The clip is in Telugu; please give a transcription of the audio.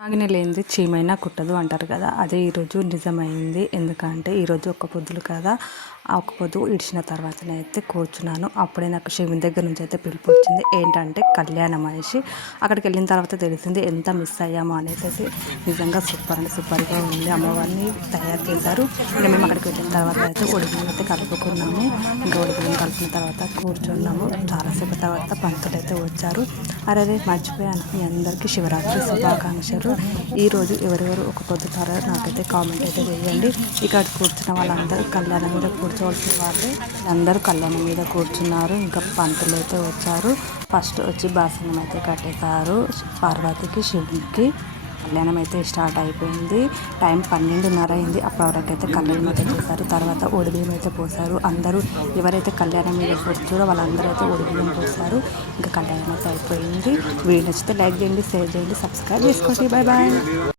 నాగిని లేనిది చీమైనా కుట్టదు అంటారు కదా. అదే ఈరోజు నిజమైంది. ఎందుకంటే ఈరోజు ఒక్క పొద్దులు కదా, ఆ ఒక్క పొద్దు ఇడిచిన తర్వాతనే అయితే కూర్చున్నాను. అప్పుడే నాకు శివుని దగ్గర నుంచి అయితే పిలుపు వచ్చింది. ఏంటంటే కళ్యాణం అనేసి. అక్కడికి వెళ్ళిన తర్వాత తెలిసింది ఎంత మిస్ అయ్యామో అనేసి. నిజంగా సూపర్ అంటే సూపర్గా ఉంది. అమ్మవారిని తయారు చేశారు. ఇంకా మేము అక్కడికి వెళ్ళిన తర్వాత అయితే ఒడిబియ్యం అయితే కలుపుకున్నాము. ఇంకా ఒడిబియ్యం కలిపిన తర్వాత కూర్చున్నాము. చాలాసేపు తర్వాత పంతులు అయితే వచ్చారు. అరే మర్చిపోయాను, మీ అందరికీ శివరాత్రి శుభాకాంక్షలు. ఈరోజు ఎవరెవరు ఒక పొద్దుతారో నాకైతే కామెంట్ అయితే చేయండి. ఇక్కడ కూర్చున్న వాళ్ళందరూ కళ్యాణం మీద కూర్చోవలసిన వాళ్ళే, అందరూ కళ్యాణం మీద కూర్చున్నారు. ఇంకా పంతులు అయితే వచ్చారు. ఫస్ట్ వచ్చి బాసనం అయితే కట్టేశారు పార్వతికి శివునికి. కళ్యాణం అయితే స్టార్ట్ అయిపోయింది. టైం 12:30 అయింది. అప్పటివరకు అయితే కళ్యాణం అయితే చేశారు. తర్వాత ఒడిబియ్యం అయితే పోసారు. అందరూ ఎవరైతే కళ్యాణం మీద కూర్చున్నారో వాళ్ళందరూ అయితే ఒడిబియ్యం పోసారు. ఇంకా కళ్యాణం అయితే అయిపోయింది. వీడియో నచ్చితే లైక్ చేయండి, షేర్ చేయండి, సబ్స్క్రైబ్ చేసుకోండి. Bye bye.